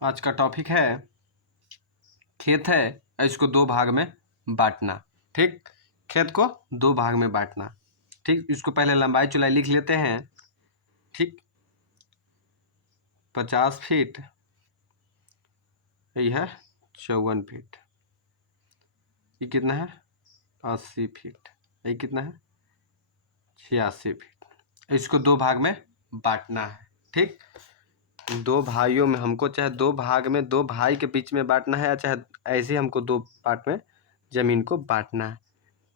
आज का टॉपिक है खेत है, इसको दो भाग में बांटना। ठीक, खेत को दो भाग में बांटना। ठीक, इसको पहले लंबाई चौड़ाई लिख लेते हैं। ठीक, 50 फीट, ये है 54 फीट, ये कितना है 80 फीट, ये कितना है 86 फीट। इसको दो भाग में बांटना है। ठीक, दो भाइयों में हमको चाहे दो भाग में दो भाई के बीच में बांटना है, या चाहे ऐसे ही हमको दो पार्ट में जमीन को बांटना है।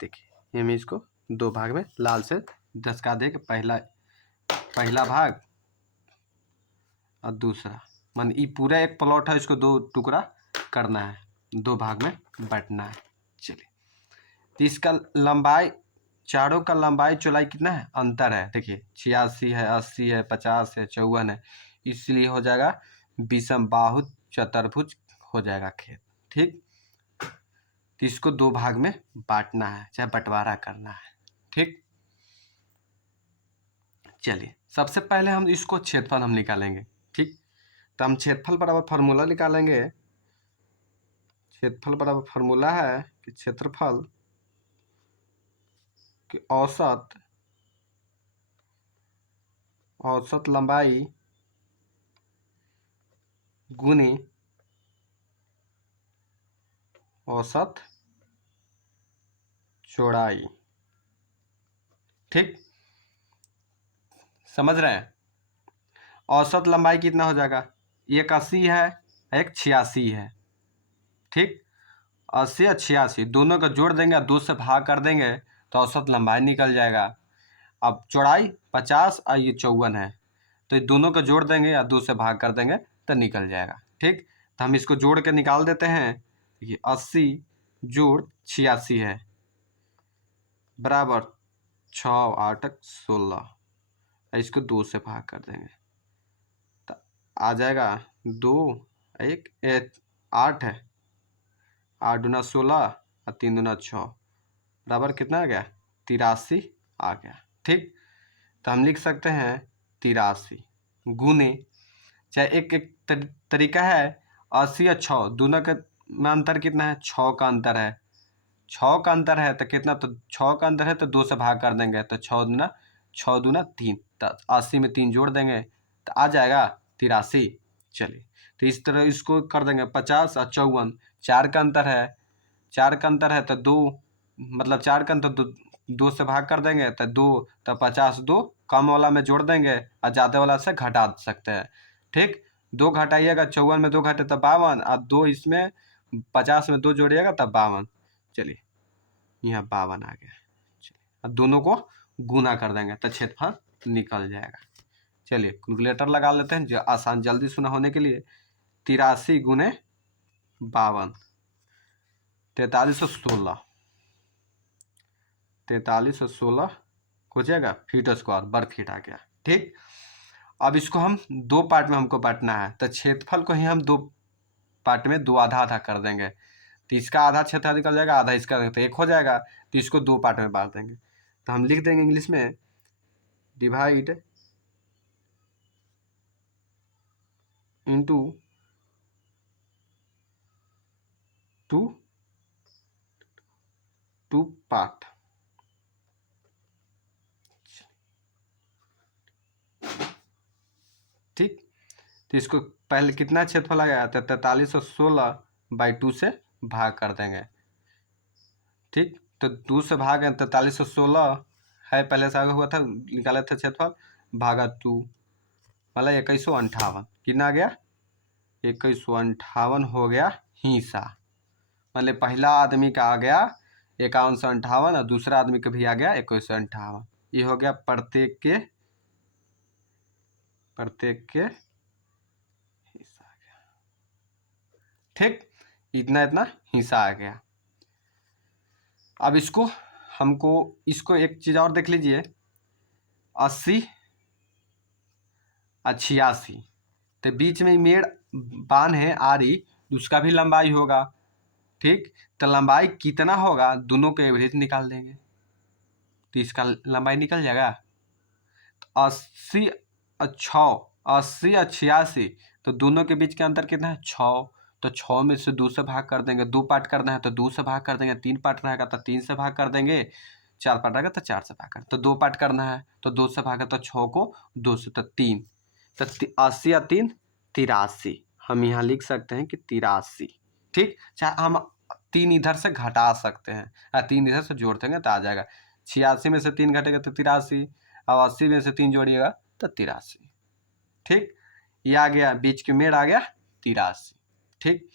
देखिए हम इसको दो भाग में लाल से दर्शा दे कि पहला भाग और दूसरा, मान ये पूरा एक प्लॉट है, इसको दो टुकड़ा करना है, दो भाग में बांटना है। चलिए, तो इसका लंबाई, चारों का लंबाई चौड़ाई कितना है, अंतर है। देखिए 86 है, 80 है, 50 है, 54 है, इसलिए हो जाएगा विषम बाहु चतुर्भुज हो जाएगा खेत। ठीक, तो इसको दो भाग में बांटना है, चाहे बंटवारा करना है। ठीक, चलिए सबसे पहले हम इसको क्षेत्रफल हम निकालेंगे। ठीक, तो हम क्षेत्रफल बराबर फार्मूला निकालेंगे। क्षेत्रफल बराबर फार्मूला है कि क्षेत्रफल की औसत लंबाई गुने औसत चौड़ाई। ठीक, समझ रहे हैं। औसत लंबाई कितना हो जाएगा, एक 80 है, एक 86 है। ठीक, 80 और 86 दोनों का जोड़ देंगे, दो से भाग कर देंगे तो औसत लंबाई निकल जाएगा। अब चौड़ाई 50 और ये 54 है, तो ये दोनों का जोड़ देंगे या दो से भाग कर देंगे तो निकल जाएगा। ठीक, तो हम इसको जोड़ के निकाल देते हैं। ये 80 जोड़ 86 है बराबर 6 8 16, इसको दो से भाग कर देंगे तो आ जाएगा 2 1 8 है, 8 दूना 16 और 3 दूना 6 बराबर कितना आ गया 83 आ गया। ठीक, तो हम लिख सकते हैं 83 गुने, चाहे एक तरीका है 80 और 6 दोनों के में अंतर कितना है, 6 का अंतर है। 6 का अंतर है तो कितना, तो 6 का अंतर है तो 2 से भाग कर देंगे तो 6 दूना 3, तो 80 में 3 जोड़ देंगे तो आ जाएगा 83। चलिए, तो इस तरह इसको कर देंगे। 50 और 54 4 का अंतर है, 4 का अंतर है तो 2, मतलब 4 का अंतर दो से भाग कर देंगे तो 2, तो 50 2 कम वाला में जोड़ देंगे और ज़्यादा वाला से घटा सकते हैं। ठीक, 2 घटाइएगा, 54 में 2 घटे तब 52, और 2 इसमें 50 में 2 जोड़िएगा तब 52। चलिए यहाँ 52 आ गया। चलिए अब दोनों को गुना कर देंगे तो क्षेत्रफल निकल जाएगा। चलिए कैलकुलेटर लगा लेते हैं जो आसान जल्दी सुना होने के लिए। 83 गुने 52 4316, 4316 हो जाएगा फीट स्क्वायर, वर्ग फीट आ गया। ठीक, अब इसको हम दो पार्ट में हमको बांटना है, तो क्षेत्रफल को ही हम दो पार्ट में दो आधा आधा कर देंगे। तो इसका आधा क्षेत्रफल निकल जाएगा, आधा इसका, तो एक हो जाएगा। तो इसको दो पार्ट में बांट देंगे, तो हम लिख देंगे इंग्लिश में डिवाइड इनटू टू पार्ट। ठीक, तो इसको पहले कितना क्षेत्रफल आ गया, तो 4316 बाई 2 से भाग कर देंगे। ठीक, तो 2 से भाग 4316 है, पहले से आगे हुआ था, निकाले थे क्षेत्रफल, भागा 2 मतलब 2158 कितना आ गया 2158 हो गया हिस्सा। मतलब पहला आदमी का आ गया 5158 और दूसरा आदमी का भी आ गया 2158। ये हो गया प्रत्येक के हिस्सा आ गया। ठीक, इतना हिस्सा आ गया। अब इसको एक चीज़ और देख लीजिए, 80 और 86, तो बीच में मेड़ बान है आरी, उसका भी लंबाई होगा। ठीक, तो लंबाई कितना होगा दोनों का एवरेज निकाल देंगे तो इसका लंबाई निकल जाएगा। 80 और 6 80 और 86, तो दोनों के बीच के अंतर कितना है 6। तो 6 में से 2 से भाग कर देंगे, 2 पार्ट करना है तो 2 से भाग कर देंगे, 3 पार्ट रहेगा तो 3 से भाग कर देंगे, 4 पार्ट रहेगा तो 4 से भाग कर, तो 2 पार्ट करना है तो 2 से भागा तो 6 को 2 से तो 3, तो 80 या 3 83, हम यहाँ लिख सकते हैं कि 83। ठीक, चाहे हम 3 इधर से घटा सकते हैं या 3 इधर से जोड़ देंगे तो आ जाएगा। 86 में से 3 घटेगा तो 83, और 80 में से 3 जोड़िएगा तो 83। ठीक, ये आ गया, बीच के मेड़ आ गया 83। ठीक,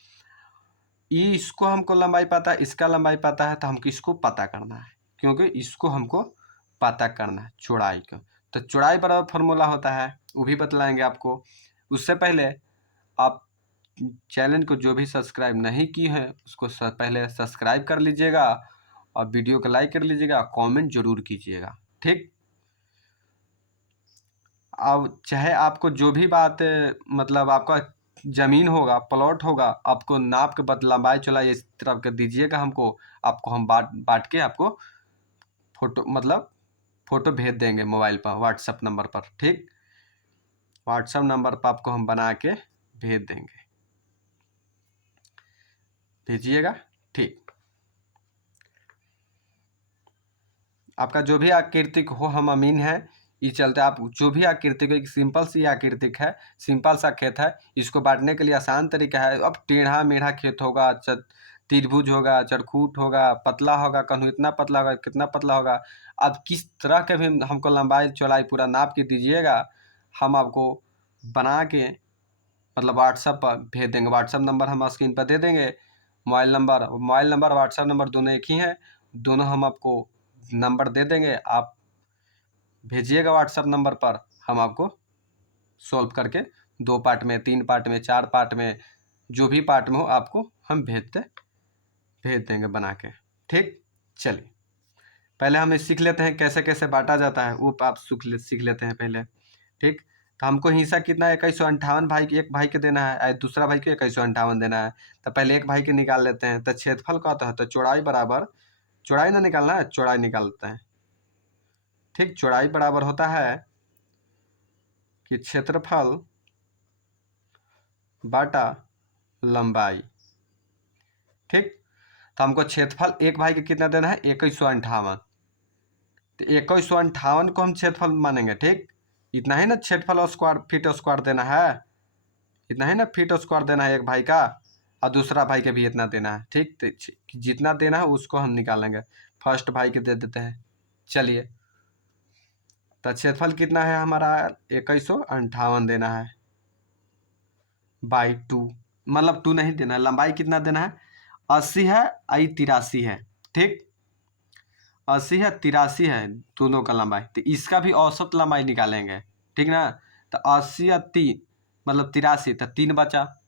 ये इसको हमको लंबाई पता है, इसका लंबाई पता है, तो हमको इसको पता करना है, क्योंकि इसको हमको पता करना है चौड़ाई को। तो चौड़ाई बराबर फॉर्मूला होता है, वो भी बतलाएंगे आपको। उससे पहले आप चैनल को जो भी सब्सक्राइब नहीं की है उसको पहले सब्सक्राइब कर लीजिएगा, और वीडियो को लाइक कर लीजिएगा, कमेंट जरूर कीजिएगा। ठीक, अब चाहे आपको जो भी बात मतलब आपका ज़मीन होगा, प्लॉट होगा, आपको नाप के बद लंबाई चौड़ाई इस तरह के दीजिएगा हमको, आपको हम बांट के आपको फोटो मतलब फ़ोटो भेज देंगे मोबाइल पर, व्हाट्सएप नंबर पर। ठीक, व्हाट्सएप नंबर पर आपको हम बना के भेज देंगे, भेजिएगा। ठीक, आपका जो भी आकृतिक हो, हम अमीन हैं, इस चलते आप जो भी आकृतिक, एक सिंपल सी आकृतिक है, सिंपल सा खेत है, इसको बांटने के लिए आसान तरीका है। अब टेढ़ा मेढ़ा खेत होगा, त्रिभुज होगा, चरखूट होगा, पतला होगा, कहूँ इतना पतला होगा, कितना पतला होगा, अब किस तरह के भी हमको लंबाई चौड़ाई पूरा नाप के दीजिएगा, हम आपको बना के मतलब व्हाट्सएप पर भेज देंगे। व्हाट्सएप नंबर हम स्क्रीन पर दे देंगे, मोबाइल नंबर व्हाट्सएप नंबर दोनों एक ही हैं, दोनों हम आपको नंबर दे देंगे, आप भेजिएगा व्हाट्सएप नंबर पर, हम आपको सॉल्व करके 2 पार्ट में, 3 पार्ट में, 4 पार्ट में, जो भी पार्ट में हो आपको हम भेज देंगे बना के। ठीक, चलिए पहले हम सीख लेते हैं कैसे कैसे बांटा जाता है, वो आप सीख लेते हैं पहले। ठीक, तो हमको हिस्सा कितना है 2158 भाई, एक भाई के देना है, दूसरा भाई को 2158 देना है। तो पहले एक भाई के निकाल लेते हैं। तो क्षेत्रफल का होता है, तो चौड़ाई बराबर, चौड़ाई ना निकालना है, चौड़ाई निकालते हैं। ठीक, चौड़ाई बराबर होता है कि क्षेत्रफल बाटा लंबाई। ठीक, तो हमको क्षेत्रफल एक भाई के कितना देना है 2158, तो 2158 को हम क्षेत्रफल मानेंगे। ठीक, इतना ही ना क्षेत्रफल फीट स्क्वायर देना है, इतना ही ना फीट स्क्वायर देना है एक भाई का, और दूसरा भाई के भी इतना देना है। ठीक, तो जितना देना है उसको हम निकालेंगे, फर्स्ट भाई के दे देते हैं। चलिए, तो क्षेत्रफल कितना है हमारा 2158 देना है बाई 2, मतलब 2 नहीं देना है, लंबाई कितना देना है 80 है, आई 83 है। ठीक, 80 है, 83 है, दोनों का लंबाई, तो इसका भी औसत लंबाई निकालेंगे। ठीक ना, तो 80 या 3 मतलब 83, तो 3 बचा,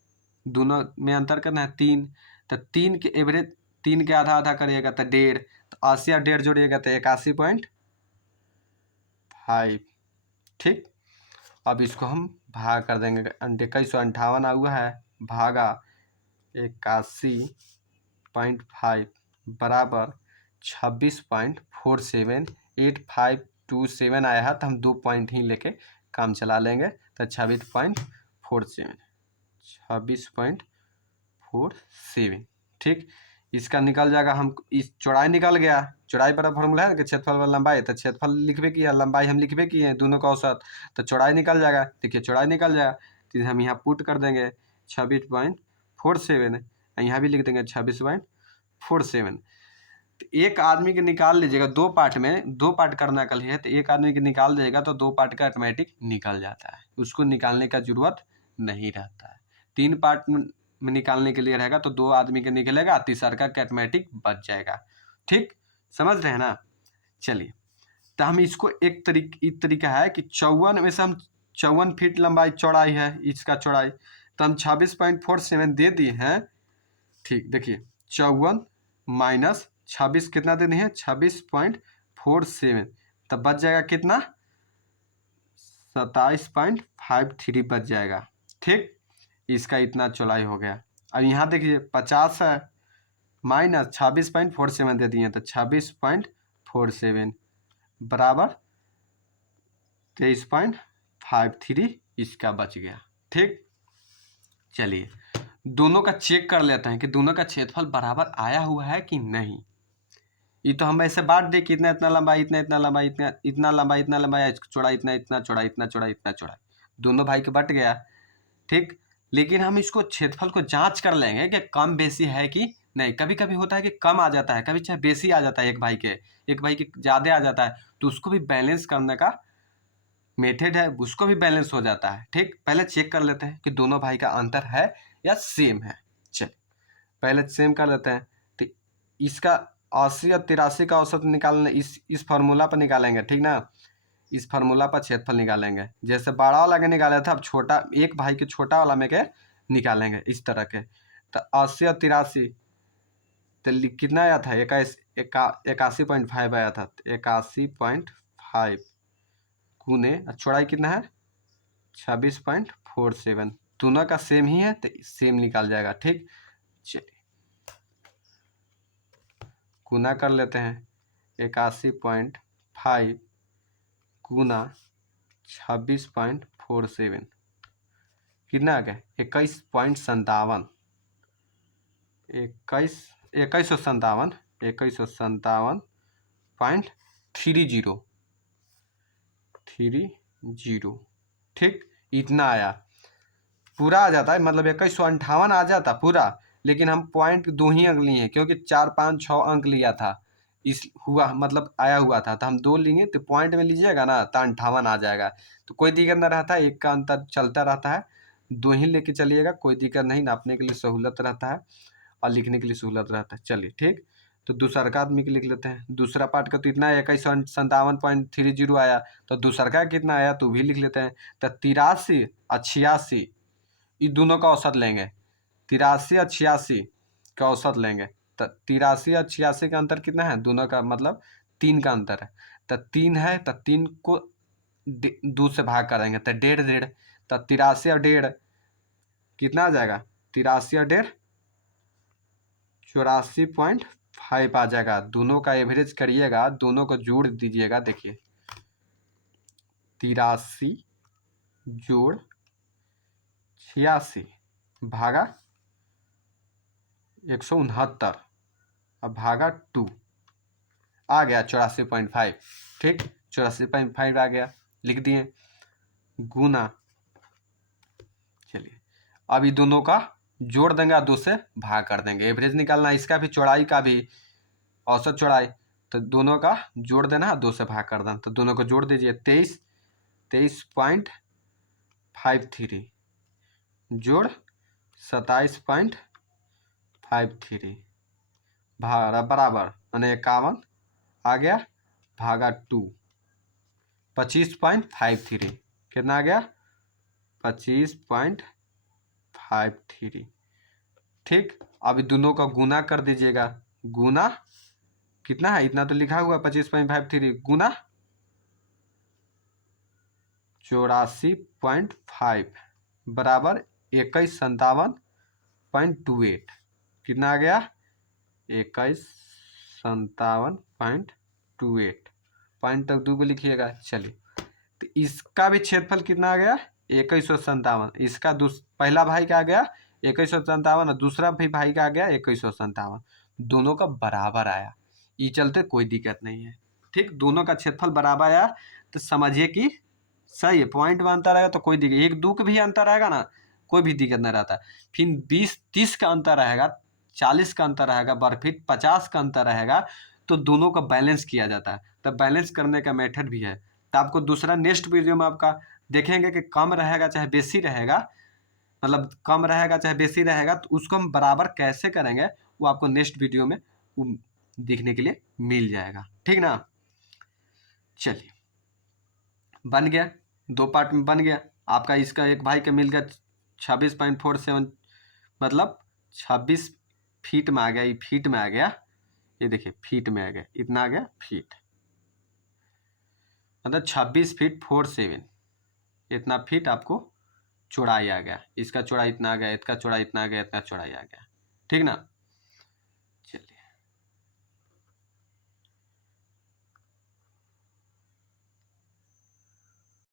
दोनों में अंतर करना है 3, तो 3 के एवरेज, 3 के आधा आधा करिएगा तो 1.5, तो 80 या 1.5 जोड़िएगा तो 81.5। ठीक, अब इसको हम भाग कर देंगे, 2158 आ हुआ है, भागा 81.5 बराबर 26.478527 आया है, तो हम 2 पॉइंट ही लेके काम चला लेंगे, तो 26.47। ठीक, इसका निकल जाएगा, हम इस चौड़ाई निकल गया, चौड़ाई बराबर फॉर्मूला है कि क्षेत्रफल वाला लंबाई, तो क्षेत्रफल लिखबे किया, लंबाई हम लिखबे किए हैं, दोनों का औसत, तो चौड़ाई निकल जाएगा। देखिए चौड़ाई निकल जाएगा, तो हम यहाँ पुट कर देंगे 26.47, यहाँ भी लिख देंगे 26.47। तो एक आदमी के निकाल लीजिएगा, 2 पार्ट में, 2 पार्ट करना कल है, तो एक आदमी के निकाल देगा तो 2 पार्ट का ऑटोमेटिक निकल जाता है, उसको निकालने का जरूरत नहीं रहता है। 3 पार्ट में निकालने के लिए रहेगा तो 2 आदमी का निकलेगा, तीसरा का ऑटोमेटिक बच जाएगा। ठीक, समझ रहे हैं ना। चलिए, तो हम इसको एक तरीका है कि 54 में से हम 54 फीट लंबाई चौड़ाई है इसका चौड़ाई, तो हम 26.47 दे दिए हैं। ठीक, देखिए 54 माइनस 26 कितना देनी है 26.47, तब बच जाएगा कितना 27.53 बच जाएगा। ठीक, इसका इतना चौड़ाई हो गया। अब यहाँ देखिए 50 है, माइनस 26.47 दे दिए, तो 26.47 बराबर 23.53 इसका बच गया। ठीक, चलिए दोनों का चेक कर लेते हैं कि दोनों का क्षेत्रफल बराबर आया हुआ है कि नहीं। ये तो हम ऐसे बांट दे कि इतना इतना लंबा, इतना इतना लंबा, इतना इतना लंबा, इतना लंबा, चौड़ा इतना इतना चौड़ा, इतना चौड़ा इतना चौड़ा, दोनों भाई के बट गया। ठीक, लेकिन हम इसको क्षेत्रफल को जांच कर लेंगे कि कम बेसी है कि नहीं। कभी कभी होता है कि कम आ जाता है, कभी चाहे बेसी आ जाता है, एक भाई के ज़्यादा आ जाता है, तो उसको भी बैलेंस करने का मेथड है, उसको भी बैलेंस हो जाता है। ठीक, पहले चेक कर लेते हैं कि दोनों भाई का अंतर है या सेम है। चलिए पहले सेम कर लेते हैं। तो इसका 80 और 83 का औसत निकालने इस फार्मूला पर निकालेंगे। ठीक ना, इस फार्मूला पर क्षेत्रफल निकालेंगे। जैसे बड़ा वाला के निकाले था, अब छोटा एक भाई के छोटा वाला में के निकालेंगे इस तरह के। तो 80 और 83 तो कितना आया था? 81.5 आया था। 81.5 गुने चौड़ाई कितना है? 26.47। दोनों का सेम ही है तो सेम निकाल जाएगा। ठीक, चलिए गुना कर लेते हैं। 81.5 गुना 26.47 कितना आ गया? 21.57। 21.30। ठीक, इतना आया। पूरा आ जाता है, मतलब 2158 आ जाता पूरा, लेकिन हम पॉइंट 2 ही अंक लिए क्योंकि 4 5 6 अंक लिया था। इस हुआ मतलब आया हुआ था, तो हम 2 लेंगे तो पॉइंट में लीजिएगा ना तो 58 आ जाएगा। तो कोई दिक्कत ना रहता है, एक का अंतर चलता रहता है। 2 ही लेके चलिएगा, कोई दिक्कत नहीं, नापने के लिए सहूलत रहता है और लिखने के लिए सहूलत रहता है। चलिए ठीक, तो दूसरा का आदमी के लिख लेते हैं। दूसरा पार्ट का तो इतना 2157.30 आया, तो दूसरा का कितना आया तो भी लिख लेते हैं। तो 83 और 86 ये दोनों का औसत लेंगे। 83 और 86 का औसत लेंगे। तो 83 और 86 का अंतर कितना है? दोनों का मतलब 3 का अंतर है। तो 3 है तो 3 को 2 से भाग करेंगे तो 1.5 तो 83 और 1.5 कितना आ जाएगा? 83 और 1.5 84.5 आ जाएगा। दोनों का एवरेज करिएगा, दोनों को जोड़ दीजिएगा। देखिए 83 जोड़ 86 भागा 169 अब भागा 2 आ गया 84.5। ठीक, 84.5 आ गया, लिख दिए। गुना, चलिए अब ये दोनों का जोड़ देंगे और 2 से भाग कर देंगे। एवरेज निकालना, इसका भी चौड़ाई का भी औसत चौड़ाई, तो दोनों का जोड़ देना, 2 से भाग कर देना। तो दोनों को जोड़ दीजिए। 23.53 जोड़ 27.53 बराबर माने 51 आ गया भागा 2 25.53 कितना आ गया? 25.53। ठीक, अभी दोनों का गुना कर दीजिएगा। गुना कितना है? इतना तो लिखा हुआ 25.53 गुना 84.5 बराबर 2157.28 कितना आ गया? 2157.28 पॉइंट तक 2 को लिखिएगा। चलिए तो इसका भी क्षेत्रफल कितना आ गया? 2157। इसका पहला भाई का आ गया 2157 और दूसरा भी भाई का आ गया 2157। दोनों का बराबर आया, ये चलते कोई दिक्कत नहीं है। ठीक, दोनों का क्षेत्रफल बराबर आया तो समझिए कि सही है। पॉइंट में अंतर आएगा तो कोई दिक्कत, 1 2 का भी अंतर आएगा ना कोई भी दिक्कत नहीं रहता। फिर 20 30 का अंतर रहेगा, 40 का अंतर रहेगा, बर्फीट 50 का अंतर रहेगा, तो दोनों का बैलेंस किया जाता है। तब बैलेंस करने का मेथड भी है, तो आपको दूसरा नेक्स्ट वीडियो में आपका देखेंगे कि कम रहेगा चाहे बेसी रहेगा, मतलब कम रहेगा चाहे बेसी रहेगा, तो उसको हम बराबर कैसे करेंगे वो आपको नेक्स्ट वीडियो में देखने के लिए मिल जाएगा। ठीक ना, चलिए बन गया, 2 पार्ट में बन गया आपका। इसका एक भाई का मिल गया 26.47 मतलब 26 फीट में आ गया। ये फीट में आ गया, ये देखिए फीट में आ गया, इतना आ गया फीट, मतलब 26.47 इतना फीट आपको चौड़ाई आ गया। इसका चौड़ाई इतना आ गया, इसका चौड़ाई इतना आ गया, इतना चौड़ाई आ गया। ठीक ना।